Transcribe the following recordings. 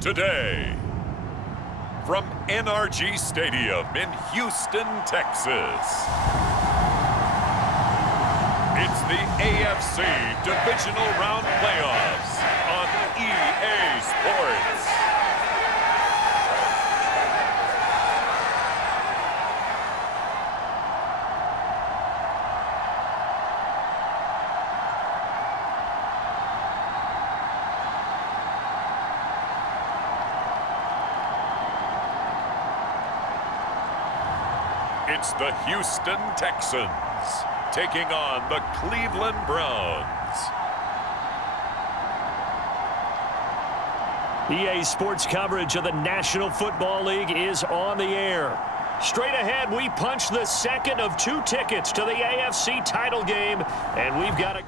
today. From NRG Stadium in Houston, Texas, it's the AFC Divisional Round Playoffs on EA Sports. It's the Houston Texans taking on the Cleveland Browns. EA Sports coverage of the National Football League is on the air. Straight ahead, we punch the second of 2 tickets to the AFC title game, and we've got a...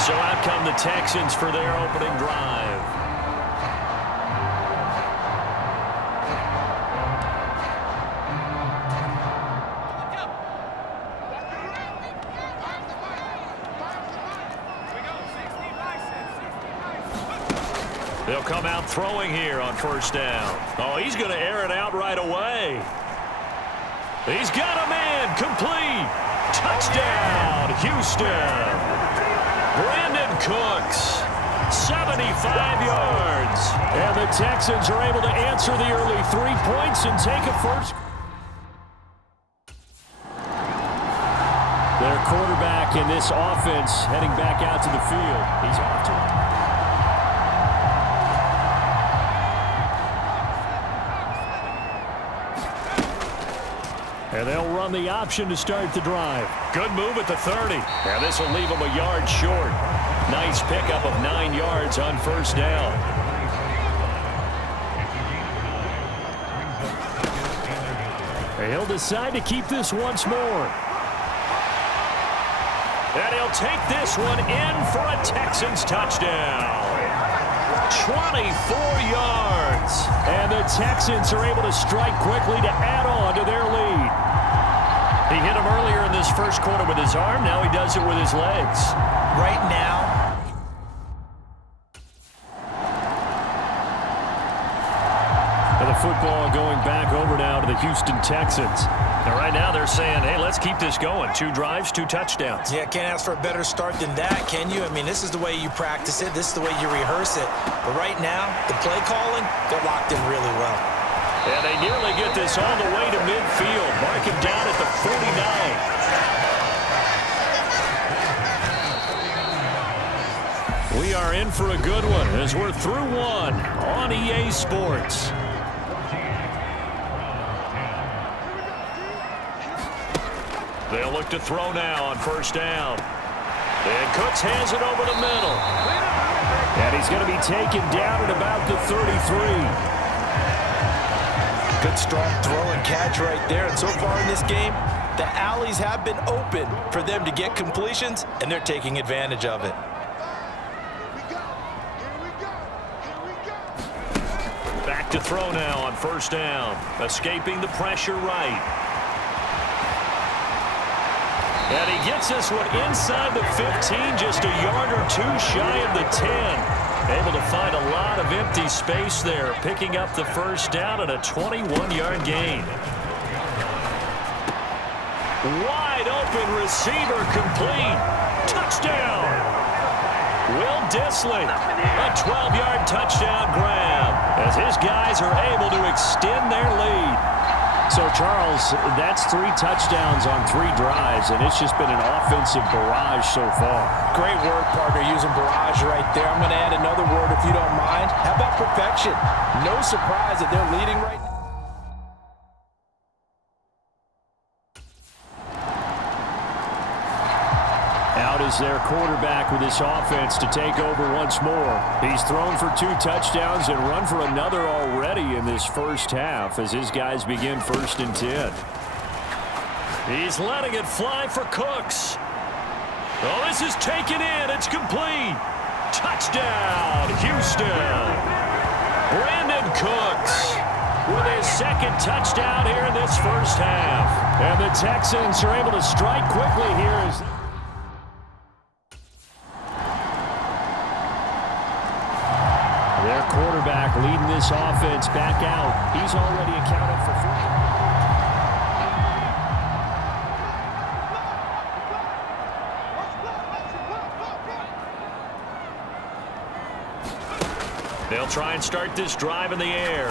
So out come the Texans for their opening drive. They'll come out throwing here on first down. Oh, he's going to air it out right away. He's got a man complete. Touchdown, Houston. Brandon Cooks, 75 yards. And the Texans are able to answer the early 3 points and take a first. Their quarterback in this offense heading back out to the field. He's off to it. And they'll run the option to start the drive. Good move at the 30. Now this will leave them a yard short. Nice pickup of 9 yards on first down. And he'll decide to keep this once more. And he'll take this one in for a Texans touchdown. 24 yards. And the Texans are able to strike quickly to add on to their lead. He hit him earlier in this first quarter with his arm. Now he does it with his legs. Right now. And the football going back over now to the Houston Texans. And right now they're saying, hey, let's keep this going. 2 drives, 2 touchdowns. Yeah, can't ask for a better start than that, can you? I mean, this is the way you practice it. This is the way you rehearse it. But right now, the play calling, they're locked in really well. And they nearly get this all the way to midfield. Mark him down at the 49. We are in for a good one as we're through one on EA Sports. They'll look to throw now on first down. And Cooks hands it over the middle. And he's going to be taken down at about the 33. Good strong throw and catch right there. And so far in this game, the alleys have been open for them to get completions, and they're taking advantage of it. Back to throw now on first down. Escaping the pressure right. And he gets this one inside the 15, just a yard or 2 shy of the 10. Able to find a lot of empty space there, picking up the first down and a 21-yard gain. Wide open receiver complete. Touchdown. Will Dissly, a 12-yard touchdown grab as his guys are able to extend their lead. So, Charles, that's 3 touchdowns on 3 drives, and it's just been an offensive barrage so far. Great word, partner, using barrage right there. I'm going to add another word if you don't mind. How about perfection? No surprise that they're leading right now. Out is their quarterback with this offense to take over once more. He's thrown for 2 touchdowns and run for another already in this first half as his guys begin 1st and 10. He's letting it fly for Cooks. Oh, this is taken in. It's complete. Touchdown, Houston. Brandon Cooks with his 2nd touchdown here in this first half. And the Texans are able to strike quickly here. Their quarterback leading this offense back out. He's already accounted for 4. They'll try and start this drive in the air.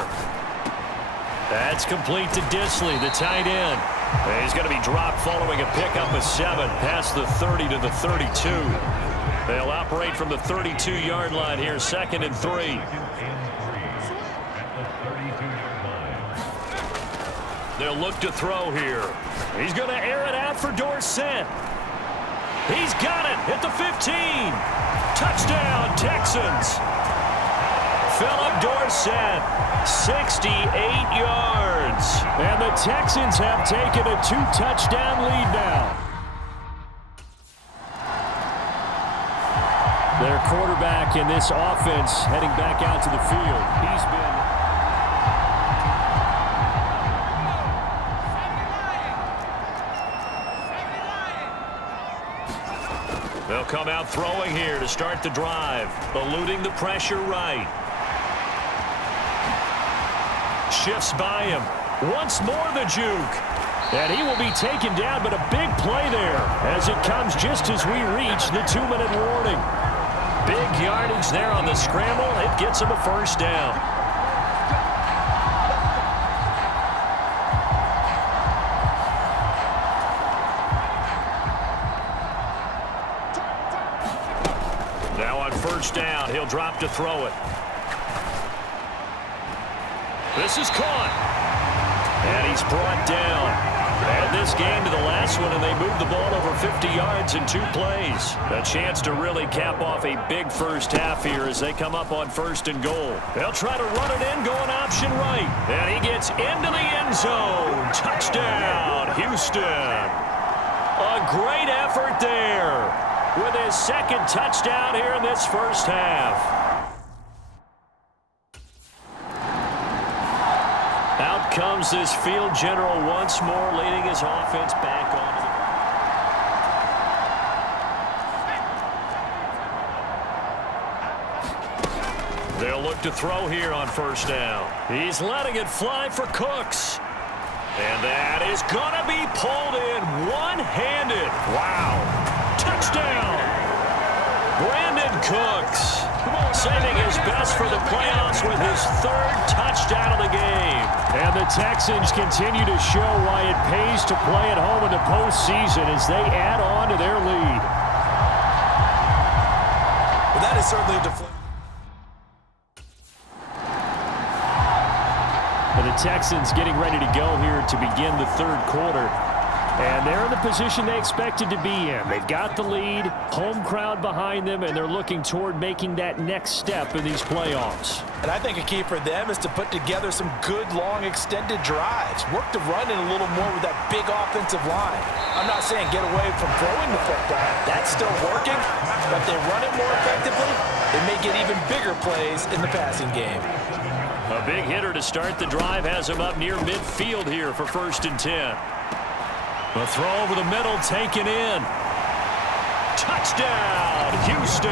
That's complete to Disley, the tight end. And he's going to be dropped following a pickup of 7 past the 30 to the 32. They'll operate from the 32-yard line here, 2nd and 3. They'll look to throw here. He's going to air it out for Dorsett. He's got it at the 15. Touchdown, Texans. Philip Dorsett, 68 yards. And the Texans have taken a 2-touchdown lead now. Their quarterback in this offense heading back out to the field. They'll come out throwing here to start the drive, eluding the pressure right. Shifts by him. Once more the juke. And he will be taken down, but a big play there as it comes just as we reach the 2-minute warning. Big yardage there on the scramble. It gets him a first down. Now on first down, he'll drop to throw it. This is caught. And he's brought down. And this game to the last one, and they moved the ball over 50 yards in 2 plays. A chance to really cap off a big first half here as they come up on 1st and goal. They'll try to run it in, going option right. And he gets into the end zone. Touchdown, Houston. A great effort there with his 2nd touchdown here in this first half. Out comes this field general once more, leading his offense back on. They'll look to throw here on first down. He's letting it fly for Cooks. And that is going to be pulled in one-handed. Wow. Touchdown. Brandon Cooks saving his best for the playoffs with his 3rd touchdown of the game. And the Texans continue to show why it pays to play at home in the postseason as they add on to their lead. Well, that is certainly a deflection. And the Texans getting ready to go here to begin the 3rd quarter. And they're in the position they expected to be in. They've got the lead, home crowd behind them, and they're looking toward making that next step in these playoffs. And I think a key for them is to put together some good, long, extended drives. Work the run in a little more with that big offensive line. I'm not saying get away from throwing the football. That's still working. But if they run it more effectively, they may get even bigger plays in the passing game. A big hitter to start the drive has him up near midfield here for 1st and 10. A throw over the middle, taken in. Touchdown, Houston.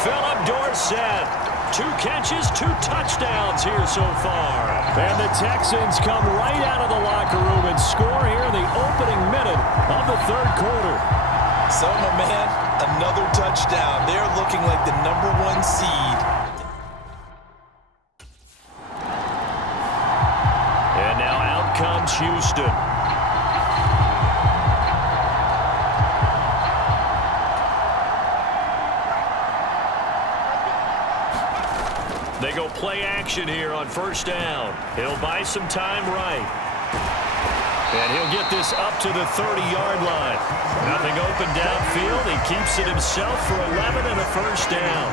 Philip Dorsett. 2 catches, 2 touchdowns here so far. And the Texans come right out of the locker room and score here in the opening minute of the 3rd quarter. So, my man, another touchdown. They're looking like the #1 seed. And now out comes Houston. They go play action here on first down. He'll buy some time right. And he'll get this up to the 30-yard line. Nothing open downfield. He keeps it himself for 11 and a first down.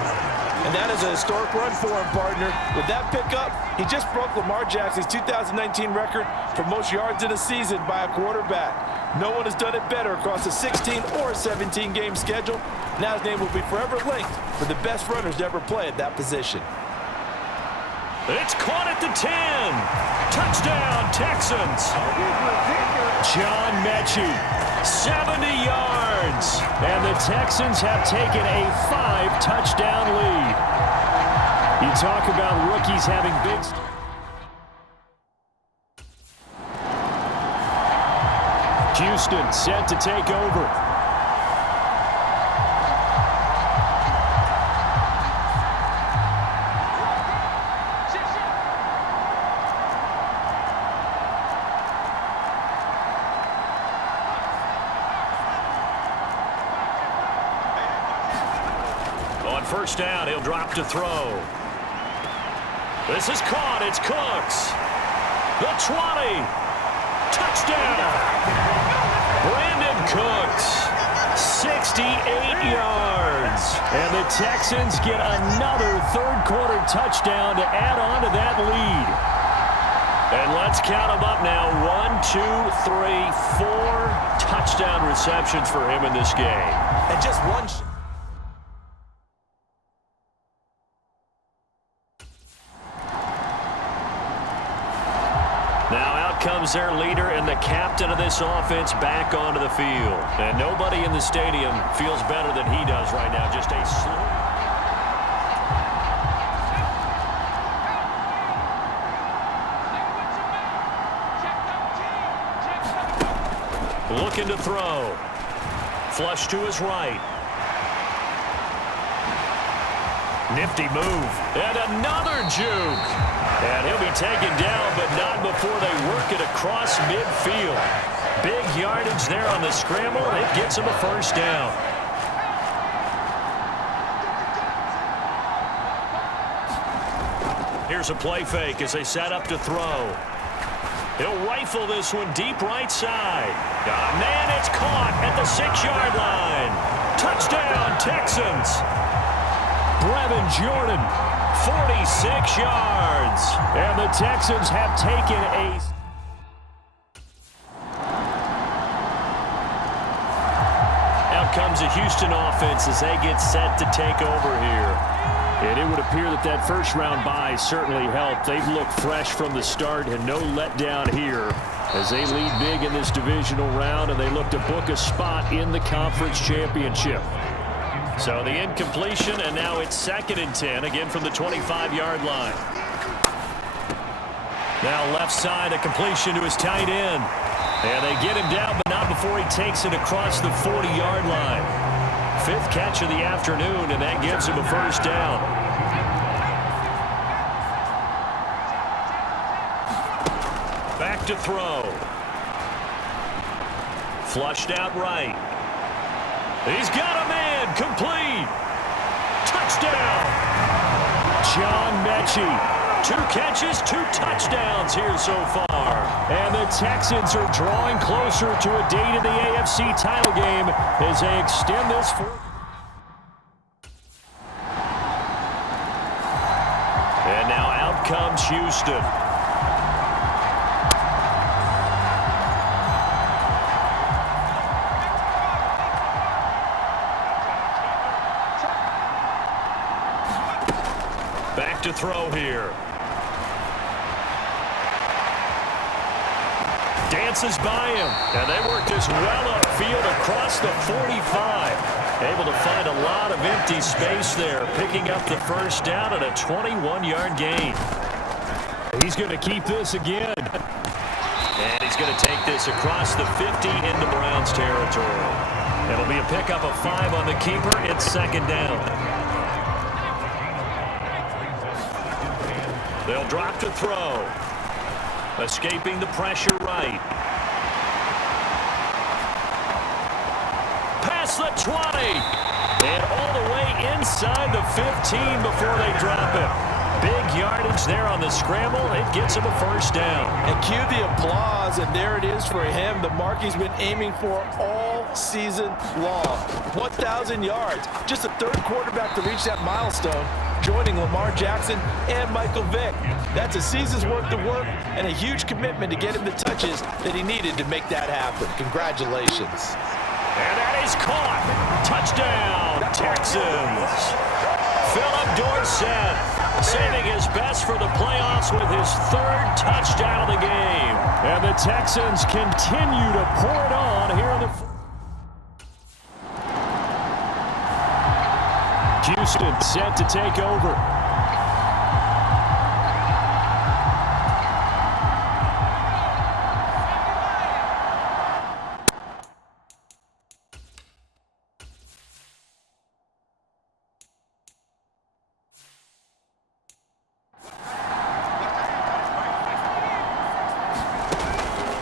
And that is a historic run for him, partner. With that pickup, he just broke Lamar Jackson's 2019 record for most yards in a season by a quarterback. No one has done it better across a 16 or 17-game schedule. Now his name will be forever linked with the best runners to ever play at that position. It's caught at the 10. Touchdown, Texans. John Mechie, 70 yards. And the Texans have taken a 5-touchdown lead. You talk about rookies having big... Houston set to take over. On first down, he'll drop to throw. This is caught. It's Cooks. The 20. Touchdown. Brandon Cooks. 68 yards. And the Texans get another third-quarter touchdown to add on to that lead. And let's count them up now. 1, 2, 3, 4 touchdown receptions for him in this game. And just one... Now out comes their leader and the captain of this offense back onto the field. And nobody in the stadium feels better than he does right now. Just a slow... Looking to throw. Flush to his right. Nifty move. And another juke. And he'll be taken down, but not before they work it across midfield. Big yardage there on the scramble. It gets him a first down. Here's a play fake as they set up to throw. He'll rifle this one deep right side. Man, it's caught at the 6-yard line. Touchdown, Texans. Brevin Jordan, 46 yards. And the Texans have taken a... Out comes the Houston offense as they get set to take over here. And it would appear that that first-round bye certainly helped. They've looked fresh from the start and no letdown here as they lead big in this divisional round, and they look to book a spot in the conference championship. So the incompletion, and now it's 2nd and 10, again from the 25-yard line. Now left side, a completion to his tight end. And they get him down, but not before he takes it across the 40-yard line. 5th catch of the afternoon, and that gives him a first down. Back to throw. Flushed out right. He's got a man. Complete. Touchdown. John Mechie. 2 catches, 2 touchdowns here so far. And the Texans are drawing closer to a date in the AFC title game as they extend this for... And now out comes Houston. Back to throw here. Dances by him, and they work this well upfield across the 45. Able to find a lot of empty space there, picking up the first down at a 21-yard gain. He's going to keep this again. And he's going to take this across the 50 into Browns territory. It'll be a pickup of 5 on the keeper. It's 2nd down. They'll drop to throw. Escaping the pressure right. Past the 20. And all the way inside the 15 before they drop it. Big yardage there on the scramble. It gets him a first down. And cue the applause, and there it is for him. The mark he's been aiming for all season long. 1,000 yards. Just the 3rd quarterback to reach that milestone, joining Lamar Jackson and Michael Vick. That's a season's worth of work and a huge commitment to get him the touches that he needed to make that happen. Congratulations. And that is caught. Touchdown, Texans. Philip Dorsett. saving his best for the playoffs with his third touchdown of the game. And the Texans continue to pour it on here in the Houston set to take over.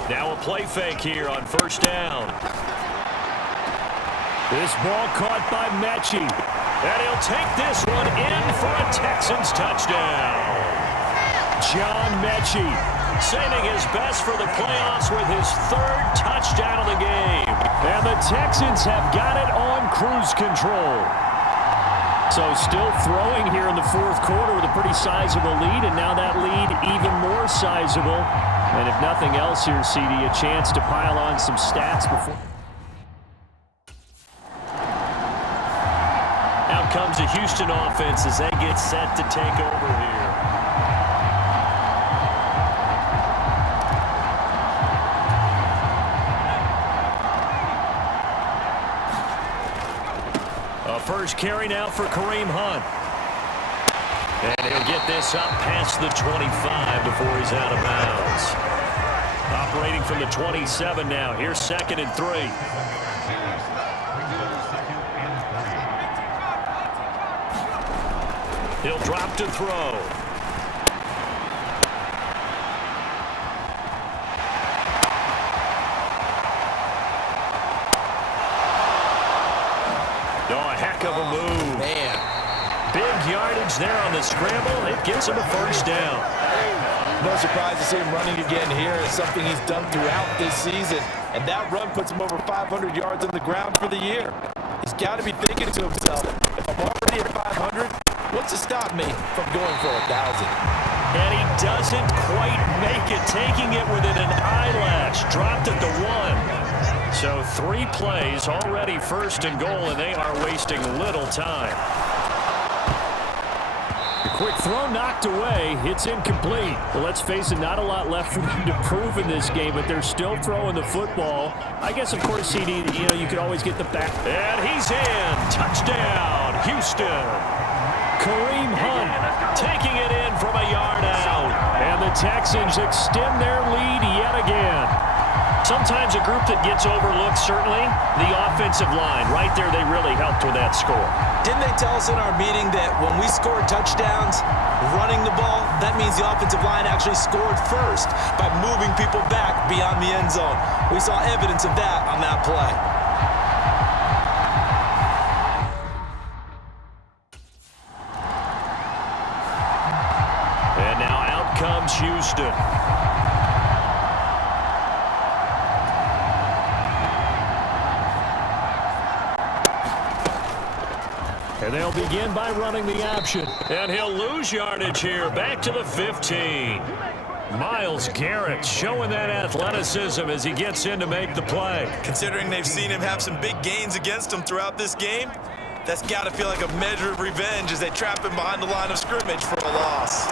Now a play fake here on first down. This ball caught by Mechie. And he'll take this one in for a Texans touchdown. John Mechie saving his best for the playoffs with his third touchdown of the game. And the Texans have got it on cruise control. So still throwing here in the fourth quarter with a pretty sizable lead, and now that lead even more sizable. And if nothing else here, CD, a chance to pile on some stats before. Out comes the Houston offense as they get set to take over here. A first carry now for Kareem Hunt. And he'll get this up past the 25 before he's out of bounds. Operating from the 27 now. Here's 2nd and 3. He'll drop to throw. Oh, a heck of a move. Man. Big yardage there on the scramble. It gets him a first down. No surprise to see him running again here. It's something he's done throughout this season. And that run puts him over 500 yards on the ground for the year. He's got to be thinking to himself, if I'm already at 500, what's to stop me from going for 1,000? And he doesn't quite make it, taking it within an eyelash. Dropped at the 1. So 3 plays, already first and goal, and they are wasting little time. A quick throw knocked away. It's incomplete. Well, let's face it, not a lot left for them to prove in this game, but they're still throwing the football. I guess, of course, CD, you could always get the back. And he's in. Touchdown, Houston. Kareem Hunt taking it in from a yard out. And the Texans extend their lead yet again. Sometimes a group that gets overlooked, certainly, the offensive line. Right there, they really helped with that score. Didn't they tell us in our meeting that when we scored touchdowns running the ball, that means the offensive line actually scored first by moving people back beyond the end zone? We saw evidence of that on that play. And now out comes Houston. And they'll begin by running the option. And he'll lose yardage here, back to the 15. Myles Garrett showing that athleticism as he gets in to make the play. Considering they've seen him have some big gains against him throughout this game, that's got to feel like a measure of revenge as they trap him behind the line of scrimmage for a loss.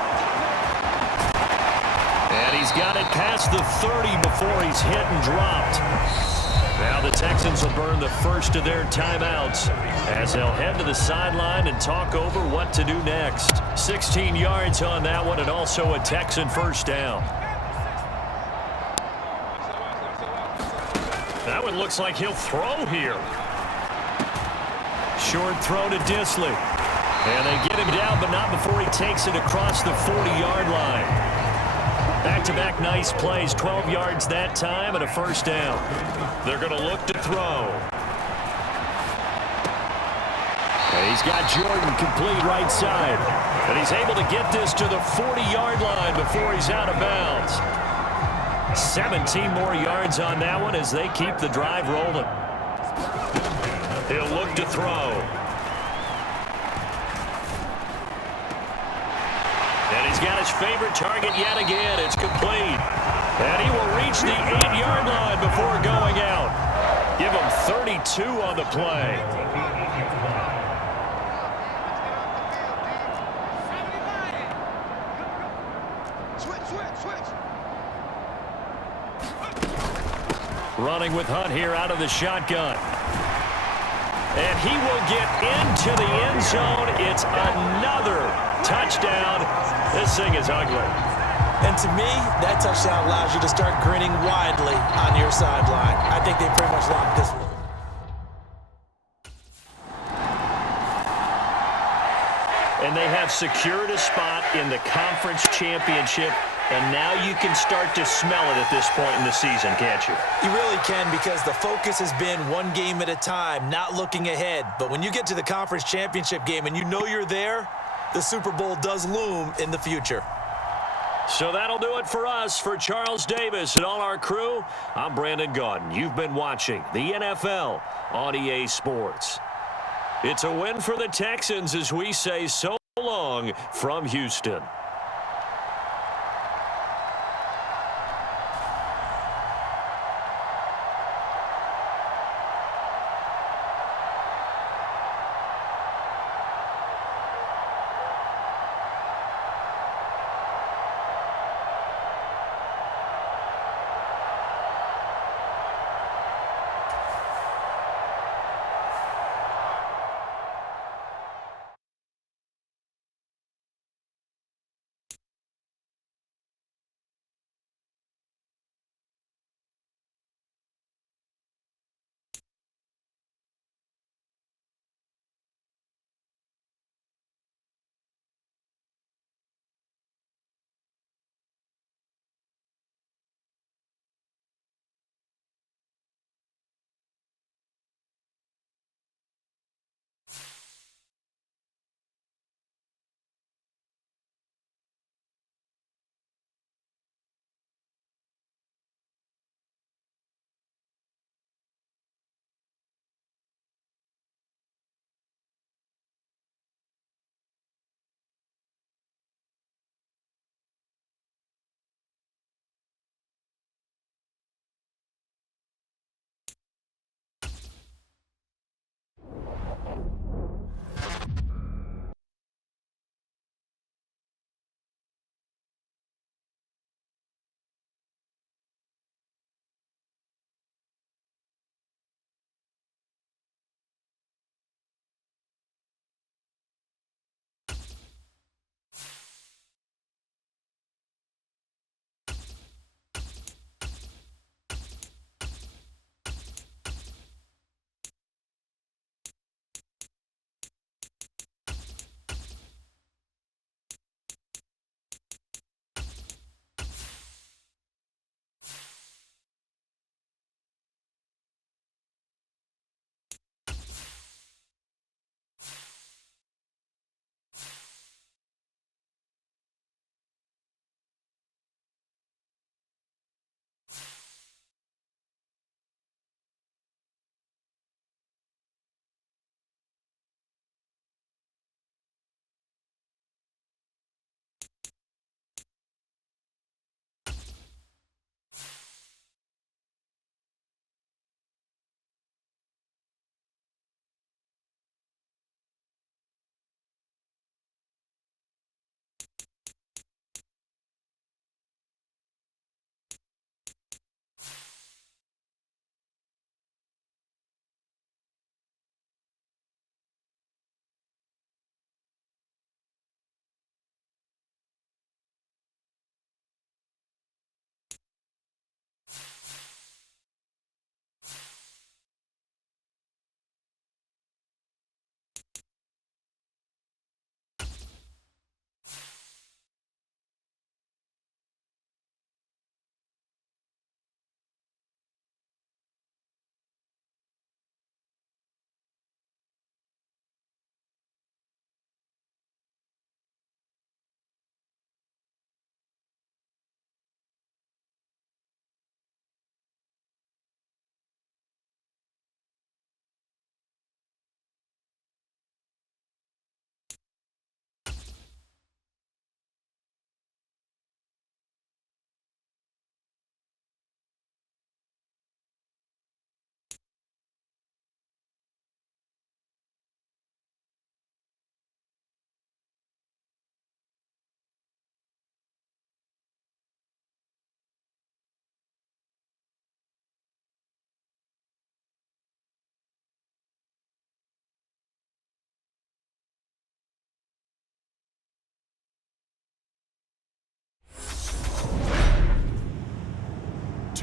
And he's got it past the 30 before he's hit and dropped. Now the Texans will burn the first of their timeouts as they'll head to the sideline and talk over what to do next. 16 yards on that one, and also a Texan first down. That one looks like he'll throw here. Short throw to Disley. And they get him down, but not before he takes it across the 40-yard line. Back-to-back nice plays, 12 yards that time and a first down. They're going to look to throw. And he's got Jordan complete right side. And he's able to get this to the 40-yard line before he's out of bounds. 17 more yards on that one as they keep the drive rolling. He'll look to throw. And he's got his favorite target yet again. It's complete. And he will reach the 8-yard line before going out. Give him 32 on the play. Running with Hunt here out of the shotgun. And he will get into the end zone. It's another touchdown. This thing is ugly. And to me, that touchdown allows you to start grinning widely on your sideline. I think they pretty much locked this one. And they have secured a spot in the conference championship. And now you can start to smell it at this point in the season, can't you? You really can, because the focus has been one game at a time, not looking ahead. But when you get to the conference championship game and you know you're there, the Super Bowl does loom in the future. So that'll do it for us. For Charles Davis and all our crew, I'm Brandon Gaudin. You've been watching the NFL on EA Sports. It's a win for the Texans as we say so long from Houston.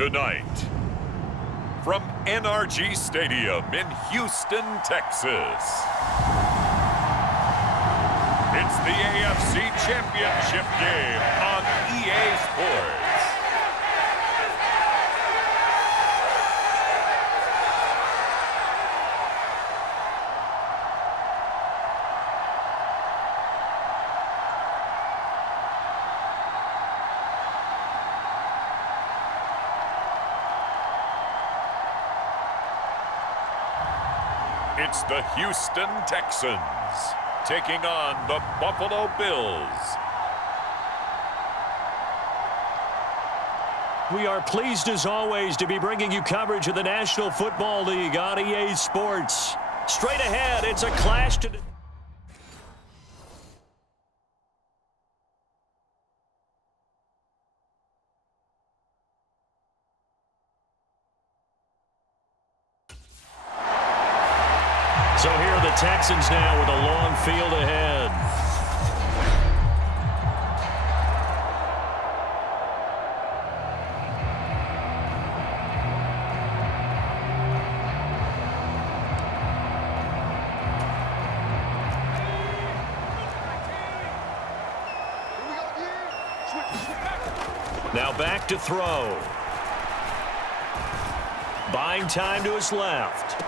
Tonight, from NRG Stadium in Houston, Texas, it's the AFC Championship game on EA Sports. It's the Houston Texans taking on the Buffalo Bills. We are pleased as always to be bringing you coverage of the National Football League on EA Sports. Straight ahead, it's a clash to... So here are the Texans now with a long field ahead. Now back to throw. Buying time to his left.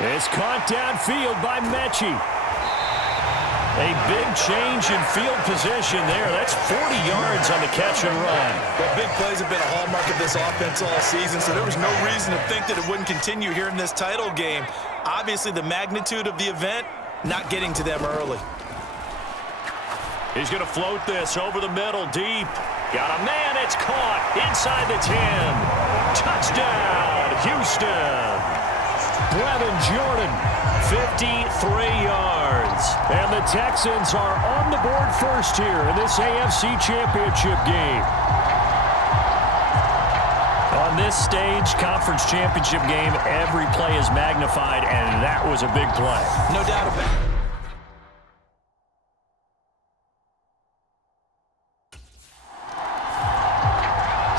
It's caught downfield by Mechie. A big change in field position there. That's 40 yards on the catch and run. Well, big plays have been a hallmark of this offense all season, so there was no reason to think that it wouldn't continue here in this title game. Obviously, the magnitude of the event, not getting to them early. He's going to float this over the middle, deep. Got a man, it's caught inside the 10. Touchdown, Houston. Brevin Jordan, 53 yards. And the Texans are on the board first here in this AFC Championship game. On this stage, Conference Championship game, every play is magnified, and that was a big play. No doubt about it.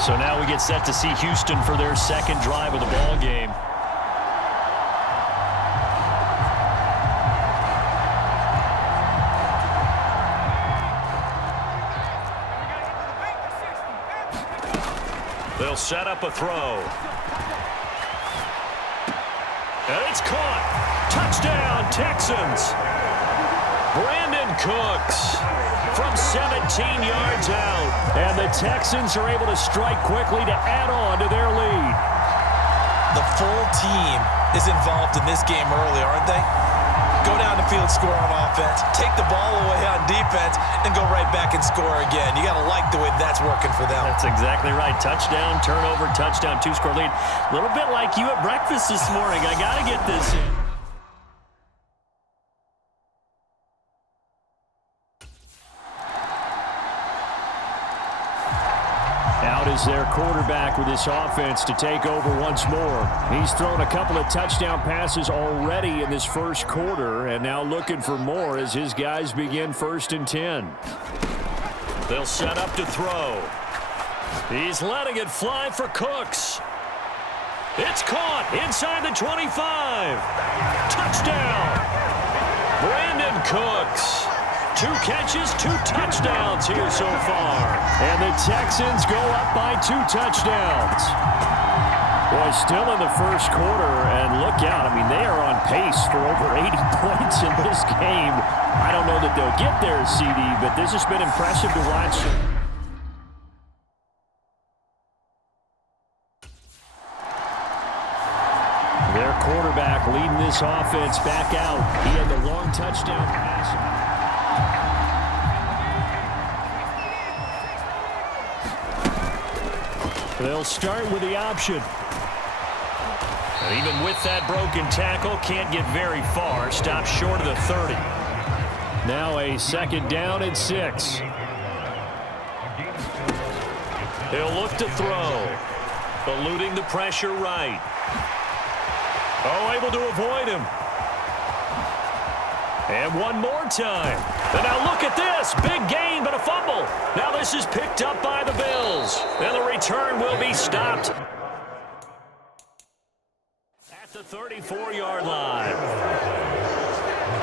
So now we get set to see Houston for their second drive of the ball game. They'll set up a throw. And it's caught. Touchdown, Texans. Brandon Cooks from 17 yards out. And the Texans are able to strike quickly to add on to their lead. The full team is involved in this game early, aren't they? Go down the field, score on offense, take the ball away on defense, and go right back and score again. You got to like the way that's working for them. That's exactly right. Touchdown, turnover, touchdown, two-score lead. A little bit like you at breakfast this morning. I got to get this in. Out is their quarterback with this offense to take over once more. He's thrown a couple of touchdown passes already in this first quarter, and now looking for more as his guys begin 1st and 10. They'll set up to throw. He's letting it fly for Cooks. It's caught inside the 25. Touchdown. Brandon Cooks. 2 catches, 2 touchdowns here so far. And the Texans go up by 2 touchdowns. Boy, still in the first quarter, and look out. I mean, they are on pace for over 80 points in this game. I don't know that they'll get there, CD, but this has been impressive to watch. Their quarterback leading this offense back out. He had the long touchdown pass. They'll start with the option. And even with that broken tackle, can't get very far. Stops short of the 30. Now a 2nd down and 6. He'll look to throw. Eluding the pressure right. Oh, able to avoid him. And one more time. And now look at this. Big gain, but a fumble. Now this is picked up by the Bills. And the return will be stopped at the 34-yard line.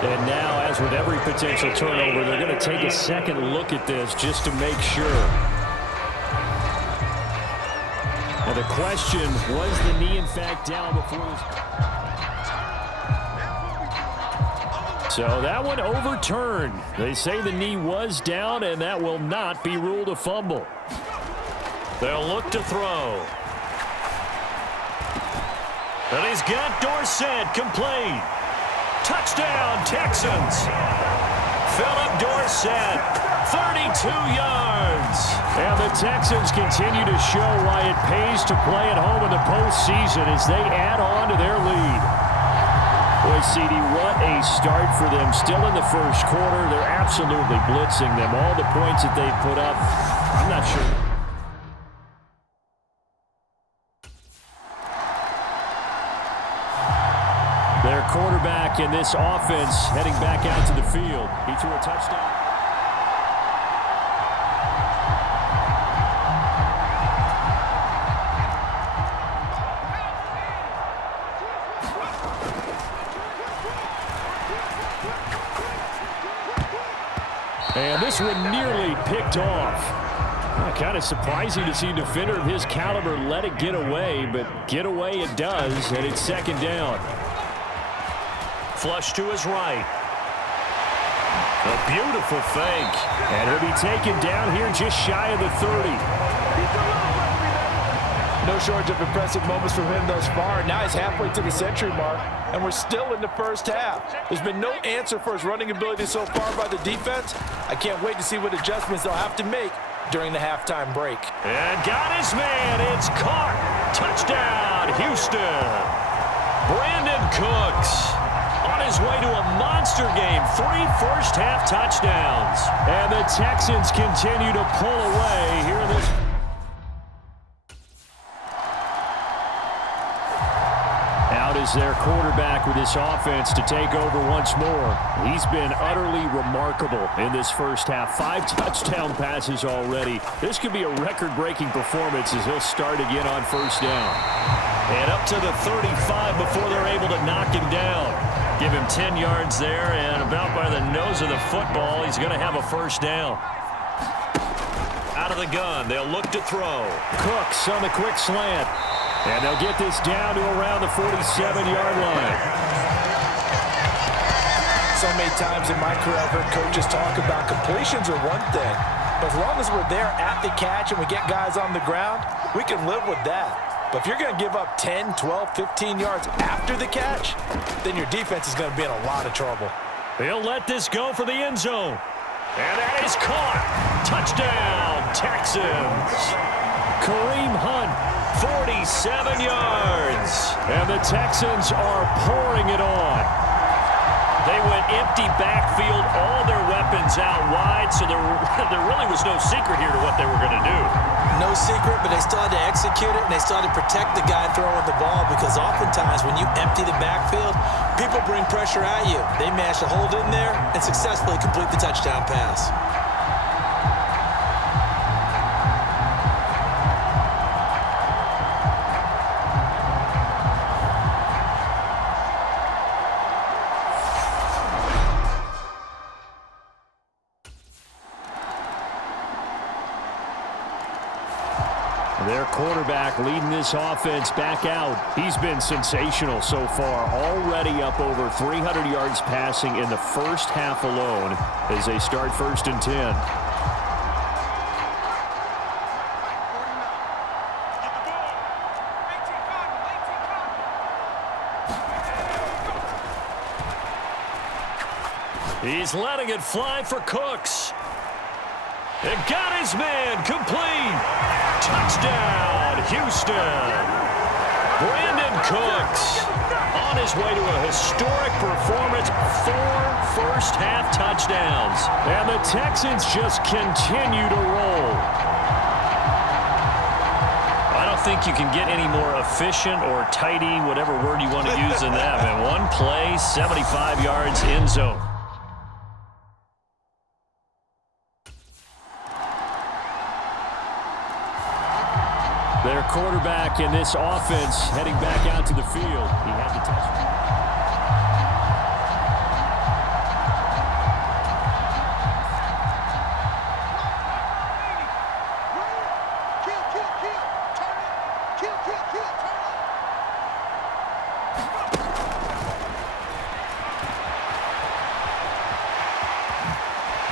And now, as with every potential turnover, they're going to take a second look at this just to make sure. And the question, was the knee in fact down before this? So that one overturned. They say the knee was down, and that will not be ruled a fumble. They'll look to throw. And he's got Dorsett complete. Touchdown, Texans. Philip Dorsett, 32 yards. And the Texans continue to show why it pays to play at home in the postseason as they add on to their lead. Boy, CD, what a start for them. Still in the first quarter, they're absolutely blitzing them. All the points that they put up, I'm not sure. Their quarterback in this offense heading back out to the field. He threw a touchdown. And this one nearly picked off. Kind of surprising to see a defender of his caliber let it get away, but get away it does, and it's second down. Flush to his right. A beautiful fake. And he'll be taken down here just shy of the 30. No shortage of impressive moments from him thus far. Now he's halfway to the century mark, and we're still in the first half. There's been no answer for his running ability so far by the defense. I can't wait to see what adjustments they'll have to make during the halftime break. And got his man. It's caught. Touchdown, Houston. Brandon Cooks on his way to a monster game. 3 first-half touchdowns. And the Texans continue to pull away here in this. Out is their quarterback with this offense to take over once more. He's been utterly remarkable in this first half. 5 touchdown passes already. This could be a record-breaking performance as he'll start again on first down. And up to the 35 before they're able to knock him down. Give him 10 yards there, and about by the nose of the football, he's going to have a first down. Out of the gun, they'll look to throw. Cooks on the quick slant. And they'll get this down to around the 47-yard line. So many times in my career, I've heard coaches talk about completions are one thing, but as long as we're there at the catch and we get guys on the ground, we can live with that. But if you're going to give up 10, 12, 15 yards after the catch, then your defense is going to be in a lot of trouble. They'll let this go for the end zone. And that is caught. Touchdown, Texans. Kareem Hunt, 47 yards. And the Texans are pouring it on. They went empty backfield, all their weapons out wide, so there really was no secret here to what they were going to do. No secret, but they still had to execute it, and they still had to protect the guy throwing the ball, because oftentimes when you empty the backfield, people bring pressure at you. They managed to hold in there and successfully complete the touchdown pass. Their quarterback leading this offense back out. He's been sensational so far. Already up over 300 yards passing in the first half alone as they start 1st and 10. He's letting it fly for Cooks. And got his man complete. Touchdown, Houston. Brandon Cooks on his way to a historic performance. 4 first-half touchdowns. And the Texans just continue to roll. I don't think you can get any more efficient or tidy, whatever word you want to use in that. And one play, 75 yards, end zone. Their quarterback in this offense heading back out to the field. He had the touchdown.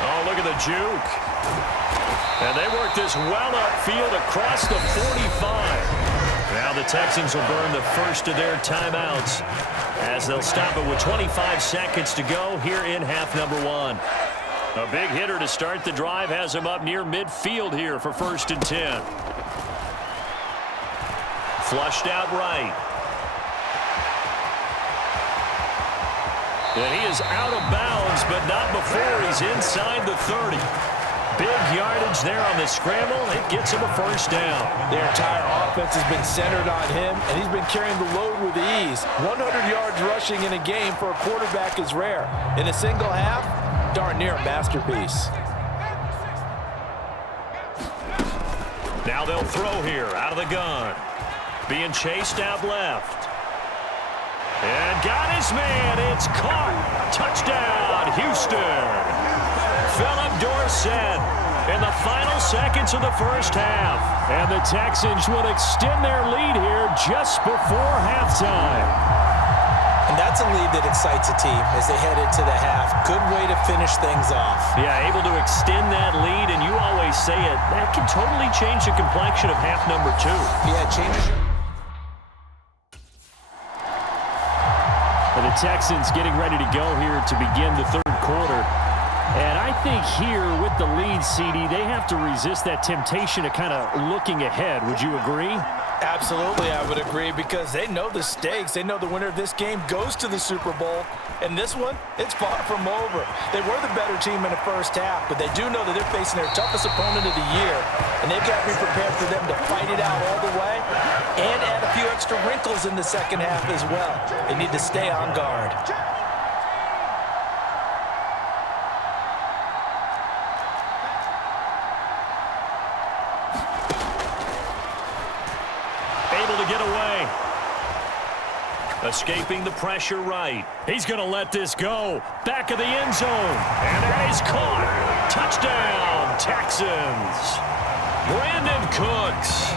Oh, look at the juke. And they work this well upfield across the 45. Now the Texans will burn the first of their timeouts as they'll stop it with 25 seconds to go here in half number 1. A big hitter to start the drive has him up near midfield here for 1st and 10. Flushed out right. And he is out of bounds, but not before he's inside the 30. Big yardage there on the scramble. It gets him a 1st down. Their entire offense has been centered on him, and he's been carrying the load with ease. 100 yards rushing in a game for a quarterback is rare. In a single half, darn near a masterpiece. Now they'll throw here out of the gun. Being chased out left. And got his man. It's caught. Touchdown, Houston. Philip Dorsett in the final seconds of the first half. And the Texans will extend their lead here just before halftime. And that's a lead that excites a team as they head into the half. Good way to finish things off. Yeah, able to extend that lead, and you always say it, that can totally change the complexion of half number 2. Yeah, it changes your... And the Texans getting ready to go here to begin the 3rd quarter. And I think here with the lead, CD, they have to resist that temptation to kind of looking ahead. Would you agree? Absolutely, I would agree, because they know the stakes. They know the winner of this game goes to the Super Bowl. And this one, it's far from over. They were the better team in the first half, but they do know that they're facing their toughest opponent of the year. And they've got to be prepared for them to fight it out all the way and add a few extra wrinkles in the second half as well. They need to stay on guard. To get away. Escaping the pressure right. He's going to let this go. Back of the end zone. And that is caught. Touchdown, Texans. Brandon Cooks,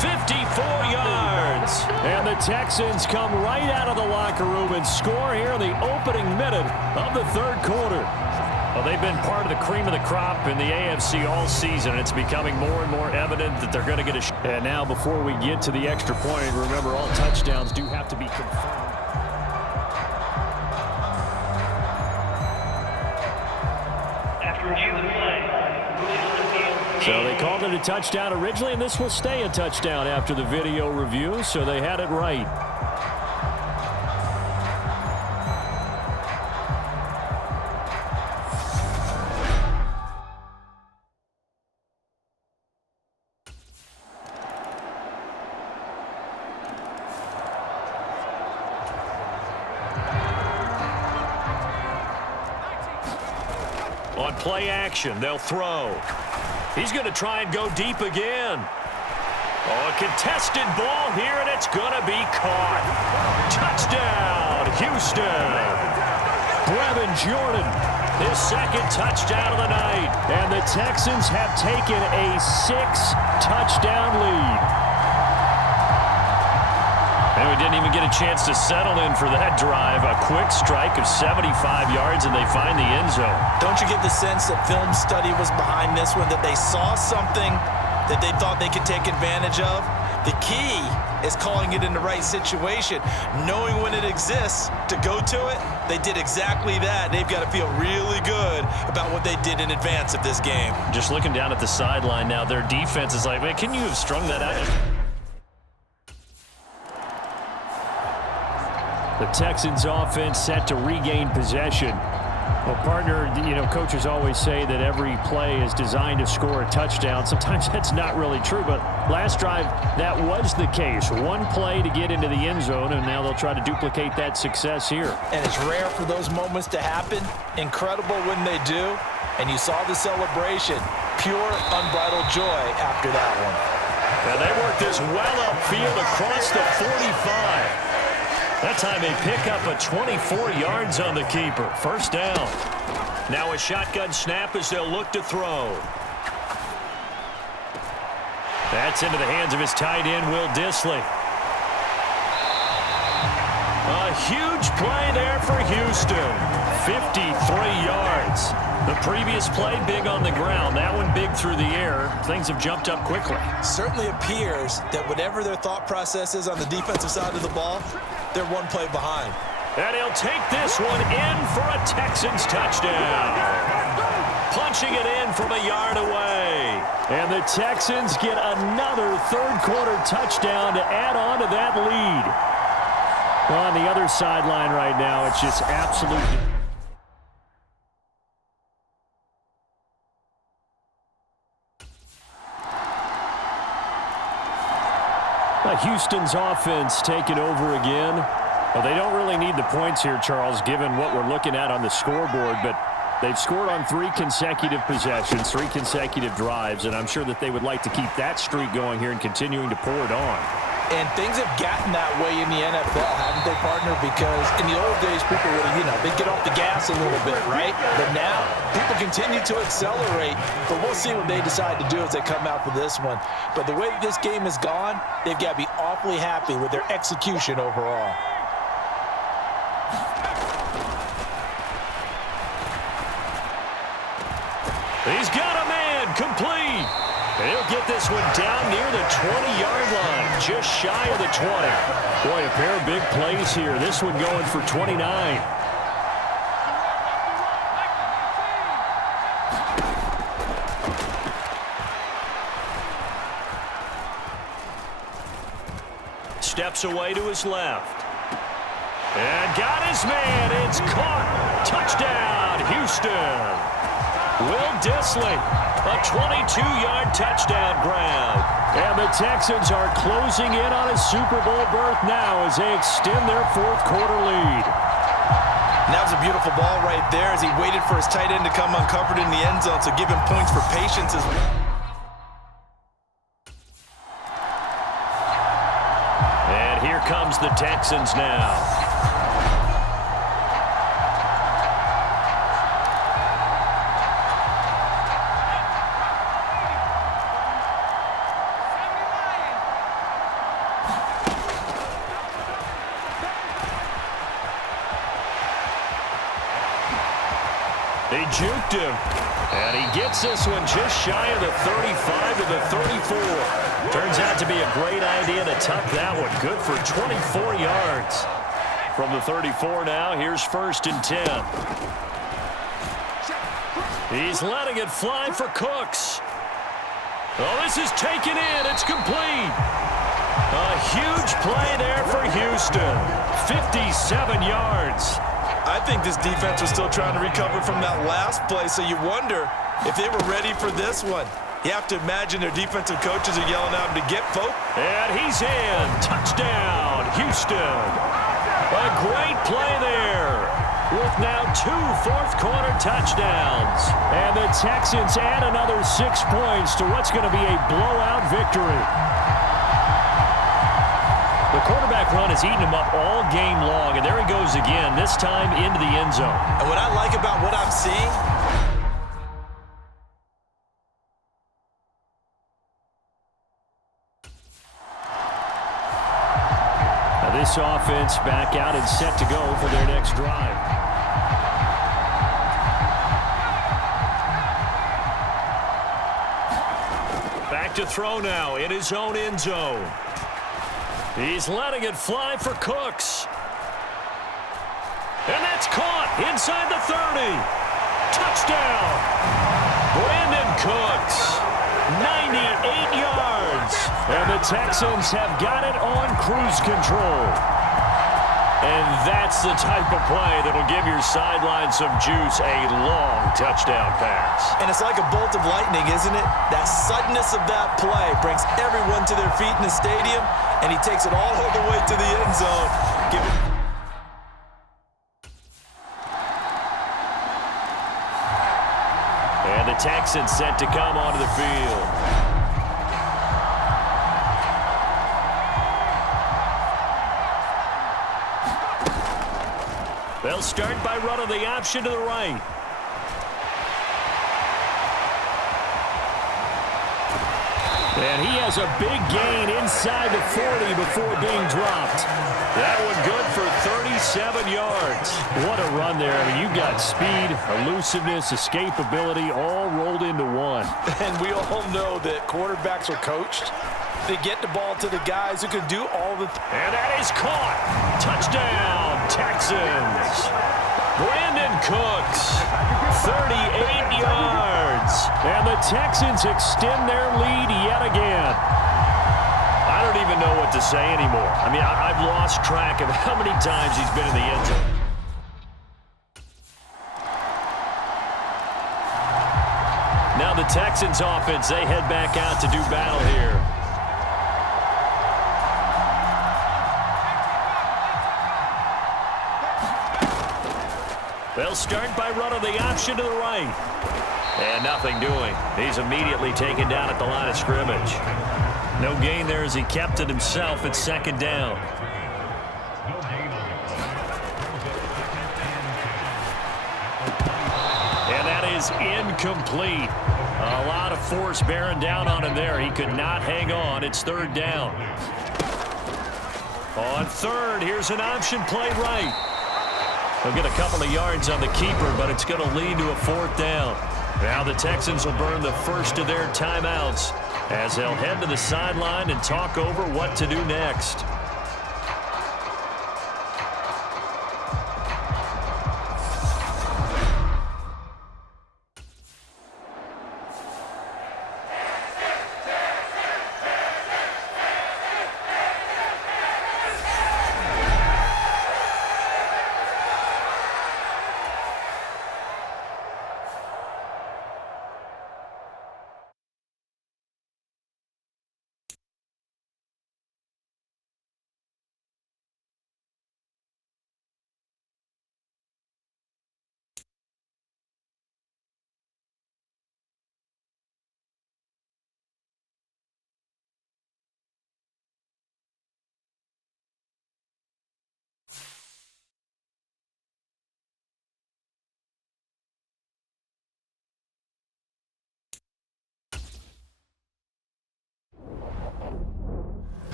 54 yards. And the Texans come right out of the locker room and score here in the opening minute of the 3rd quarter. Well, they've been part of the cream of the crop in the AFC all season. It's becoming more and more evident that they're going to get a shot. And now, before we get to the extra point, remember, all touchdowns do have to be confirmed. After review of the play, so they called it a touchdown originally, and this will stay a touchdown after the video review, so they had it right. On play action, they'll throw. He's going to try and go deep again. Oh, a contested ball here, and it's going to be caught. Touchdown, Houston. Brevin Jordan, his 2nd touchdown of the night. And the Texans have taken a 6-touchdown lead. And we didn't even get a chance to settle in for that drive. A quick strike of 75 yards, and they find the end zone. Don't you get the sense that film study was behind this one, that they saw something that they thought they could take advantage of? The key is calling it in the right situation, knowing when it exists to go to it. They did exactly that. They've got to feel really good about what they did in advance of this game. Just looking down at the sideline now, their defense is like, man, can you have strung that out? The Texans offense set to regain possession. Well, partner, you know, coaches always say that every play is designed to score a touchdown. Sometimes that's not really true, but last drive, that was the case. One play to get into the end zone, and now they'll try to duplicate that success here. And it's rare for those moments to happen. Incredible when they do. And you saw the celebration. Pure, unbridled joy after that one. And they work this well upfield across the 45. That time they pick up a 24 yards on the keeper. First down. Now a shotgun snap as they'll look to throw. That's into the hands of his tight end, Will Dissly. A huge play there for Houston. 53 yards. The previous play, big on the ground. That one big through the air. Things have jumped up quickly. Certainly appears that whatever their thought process is on the defensive side of the ball, they're one play behind. And he'll take this one in for a Texans touchdown. Punching it in from a yard away. And the Texans get another third-quarter touchdown to add on to that lead. Well, on the other sideline right now, it's just absolutely... Houston's offense taking over again. Well, they don't really need the points here, Charles, given what we're looking at on the scoreboard, but they've scored on 3 consecutive possessions, 3 consecutive drives, and I'm sure that they would like to keep that streak going here and continuing to pour it on. And things have gotten that way in the NFL, haven't they, partner? Because in the old days, people would, they'd get off the gas a little bit, right? But now, people continue to accelerate. But we'll see what they decide to do as they come out for this one. But the way this game has gone, they've got to be awfully happy with their execution overall. He's got a man, complete. And he'll get this one down near the 20-yard line, just shy of the 20. Boy, a pair of big plays here. This one going for 29. Steps away to his left. And got his man. It's caught. Touchdown, Houston. Will Dissly, a 22-yard touchdown grab. And the Texans are closing in on a Super Bowl berth now as they extend their fourth-quarter lead. And that was a beautiful ball right there as he waited for his tight end to come uncovered in the end zone, so give him points for patience as well. And here comes the Texans now. They juked him, and he gets this one just shy of the 35 to the 34. Turns out to be a great idea to tuck that one. Good for 24 yards. From the 34 now, here's 1st and 10. He's letting it fly for Cooks. Oh, this is taken in. It's complete. A huge play there for Houston. 57 yards. I think this defense was still trying to recover from that last play, so you wonder if they were ready for this one. You have to imagine their defensive coaches are yelling at them to get folk. And he's in. Touchdown, Houston. A great play there with now 2 fourth-quarter touchdowns. And the Texans add another 6 points to what's going to be a blowout victory. The quarterback run has eaten him up all game long, and there he goes again, this time into the end zone. And what I like about what I'm seeing, now this offense back out and set to go for their next drive. Back to throw now in his own end zone. He's letting it fly for Cooks. And that's caught inside the 30. Touchdown. Brandon Cooks. 98 yards. And the Texans have got it on cruise control. And that's the type of play that'll give your sideline some juice, a long touchdown pass. and it's like a bolt of lightning, isn't it? That suddenness of that play brings everyone to their feet in the stadium, and he takes it all the way to the end zone. And the Texans set to come onto the field. They'll start by running the option to the right. And he has a big gain inside the 40 before being dropped. That one good for 37 yards. What a run there. I mean, you got speed, elusiveness, escapability all rolled into one. And we all know that quarterbacks are coached. They get the ball to the guys who can do all the... And that is caught. Touchdown, Texans. Brandon Cooks, 38 yards. And the Texans extend their lead yet again. I don't even know what to say anymore. I mean, I've lost track of how many times he's been in the end zone. Now the Texans offense, they head back out to do battle here. They'll start by running the option to the right. And nothing doing. He's immediately taken down at the line of scrimmage. No gain there as he kept it himself at second down. And that is incomplete. A lot of force bearing down on him there. He could not hang on. It's third down. On third, here's an option play right. They'll get a couple of yards on the keeper, but it's going to lead to a fourth down. Now the Texans will burn the first of their timeouts as they'll head to the sideline and talk over what to do next.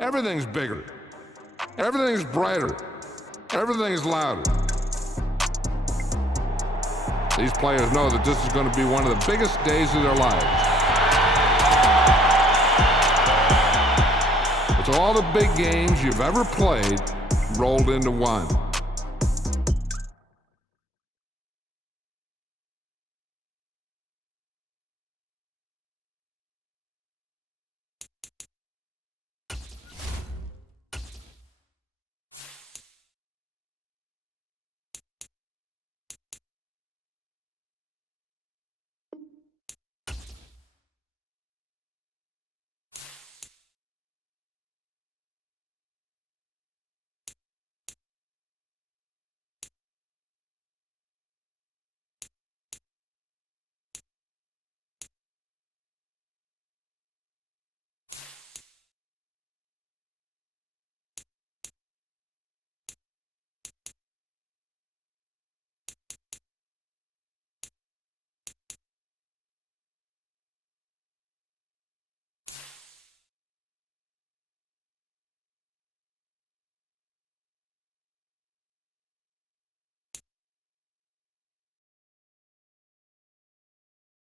Everything's bigger. Everything's brighter. Everything's louder. These players know that this is going to be one of the biggest days of their lives. It's all the big games you've ever played rolled into one.